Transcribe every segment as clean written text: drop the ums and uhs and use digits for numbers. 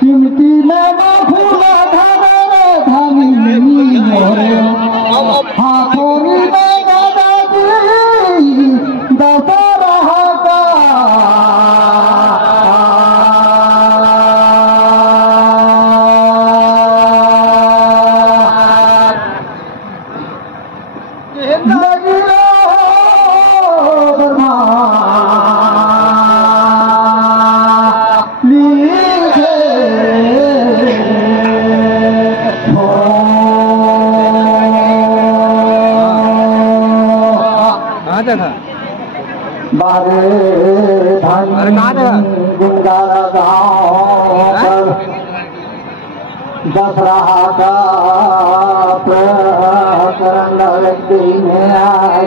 चिमटी लगा फूला धामी हाथों में दशहरा का बारे गुंगारा गाँव दशहरा का प्रकरण व्यक्ति में आए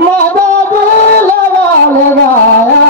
मजा लगा लगाया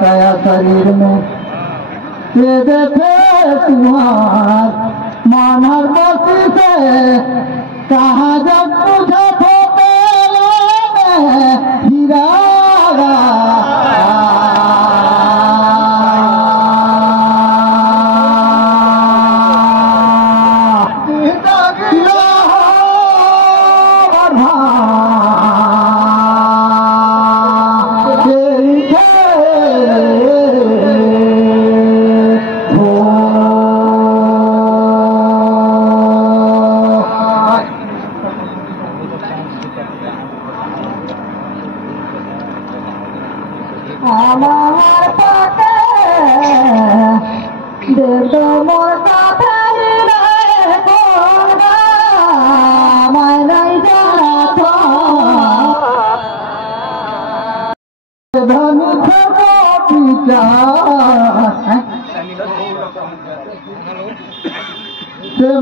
काया शरीर में तुम्हार मानव बस्ती से कहा जब तुझे हीरा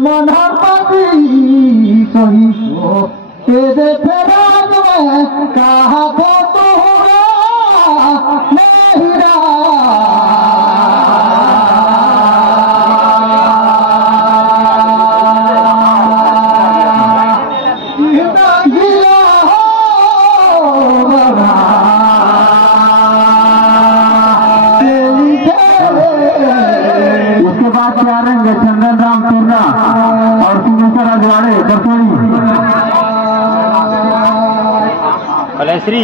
मन सही तेरे फेराज में कहा तो नहीं रहा भले श्री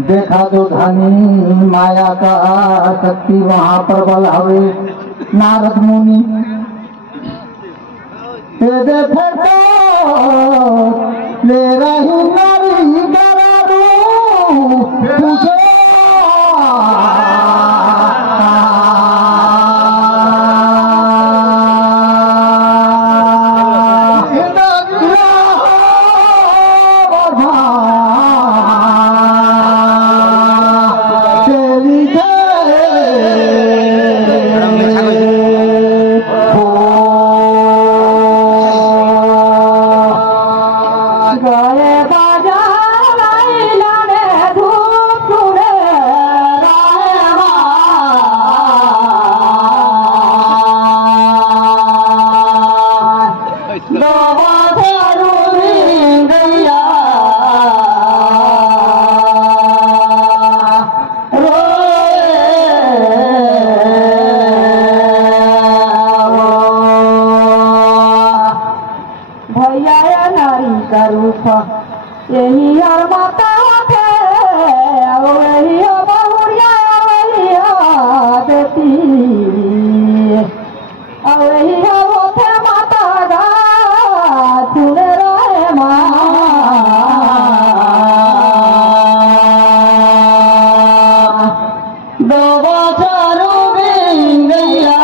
देखा दो धनी माया का शक्ति वहाँ पर बल हवे नारद मुनि दे फोटो ले रही नारी गरू पूछो यही और माता थे वही बहुरिया वही बेटी वही वो थे माता गा सुन रहे माँ दो बचारू बिन गैया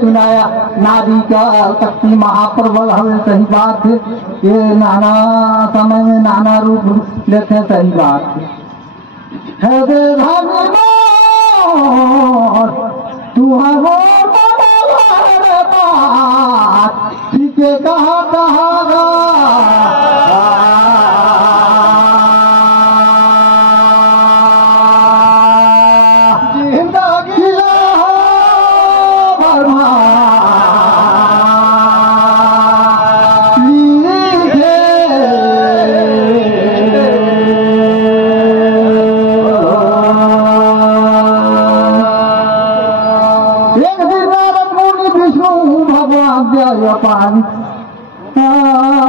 सुनाया नारी का शक्ति महाप्रबल हमें सही बात है। ये नाना समय में नाना रूप लेते सही बात है। तू ठीक है कहा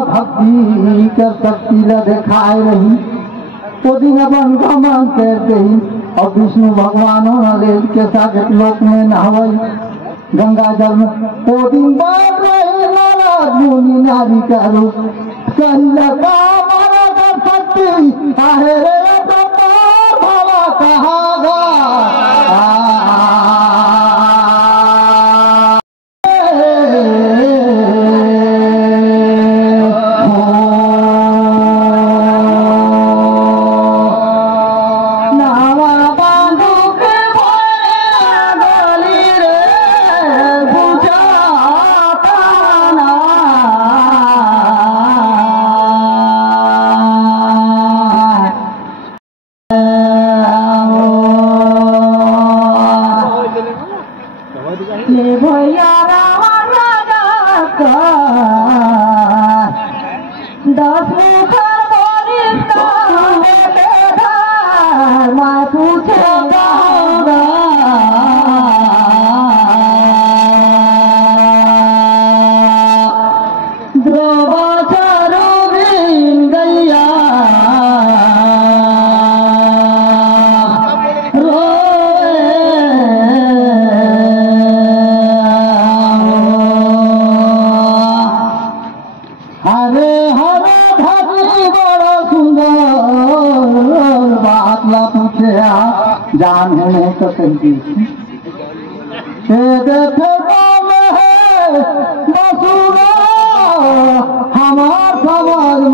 भक्ति कर शक्ति ल दिखाए रही तो दिन अपन मांग कर रही और विष्णु भगवान के साथ लोक में नहवई गंगा जल में तो दिन बाद रही नाराज मुनि नारी का रूप कहीं लगा मारा कर सकती आहे रे भला कहागा दस मुखर बोलिस बेधार मैं पूछेगा जान है तो कहती बसूरा हमार समाज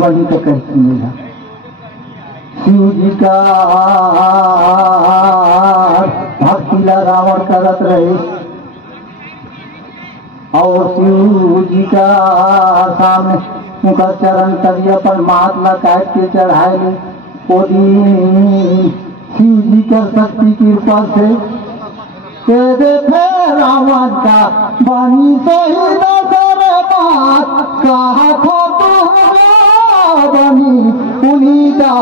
बड़ी तो कहती है शिव जी का भक्तिला रावण करत रहे और शिव जी का सामने उनका चरण तलिया पर महात्मा काट के चढ़ाए ले शिव जी का शक्ति की कृपा से देखे रावण का बनी सही नजर बात कहा था बनी उन्हीं का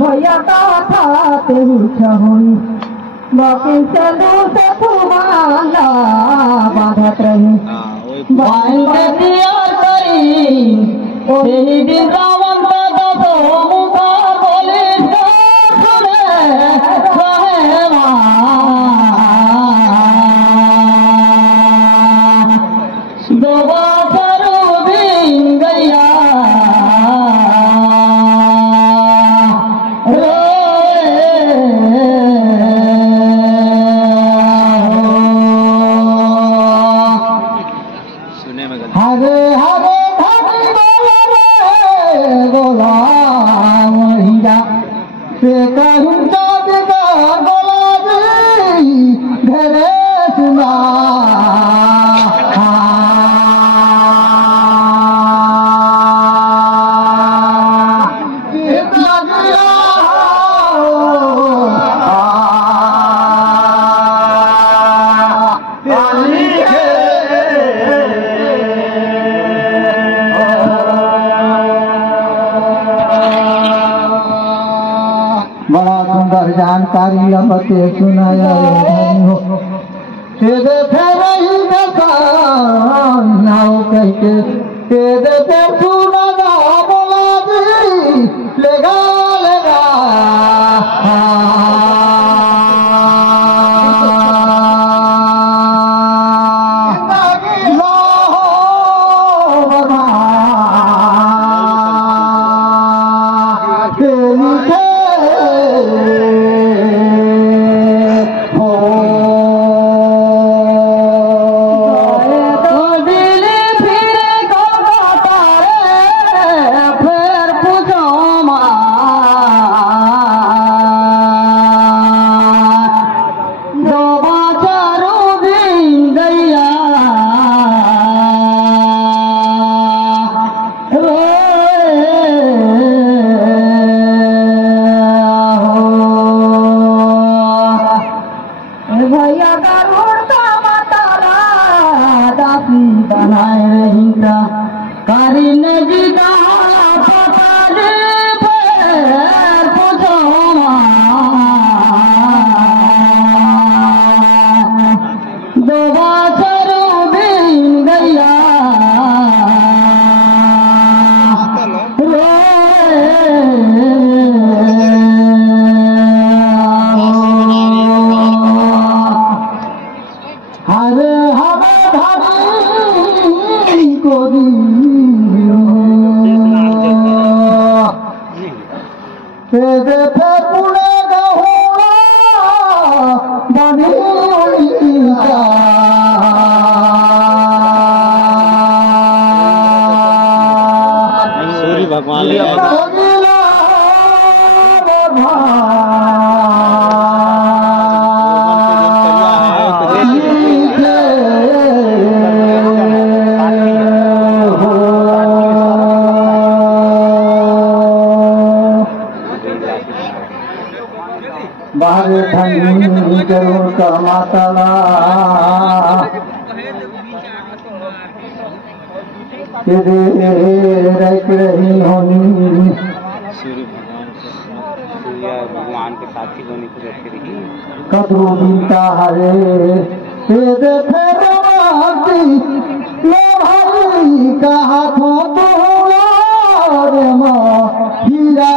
भैया था बाकी चलू से तुम्हारा बाधत रही दिन रावण का दसो मुखा बोली बड़ा सुंदर जानकारी अब ते सुनाया हो तेरे फेरही नाव कह के तेरे पे सुना ना बोला जी लेगा लेगा भैया गरुड़ का मातारा दासी बनाए रही का कारी नजी का पताले पैर पुछोमा दो बाछरू बिन गैया हरे हरे भाभी कोरी तेरे पे पुणे गहुड़ा बनी उड़ीसा सूर्य भगवान बाहर ठंडी जरूर का माताला रख रही होनी सूर्य भगवान के साथी होने की रख रही कदू बीता हरे तेरे फेरती लो भाई का हाथों रे हीरा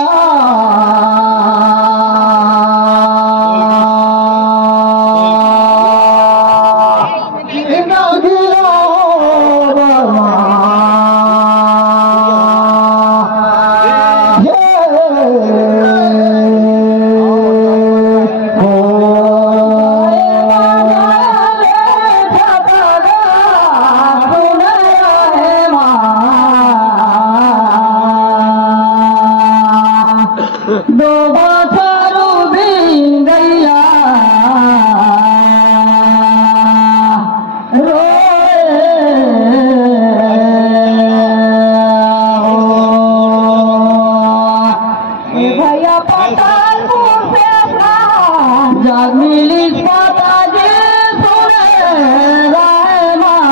दो बाछरू बिन गैया भैया पतालपुर से जग मिली पता जी सुने राय माँ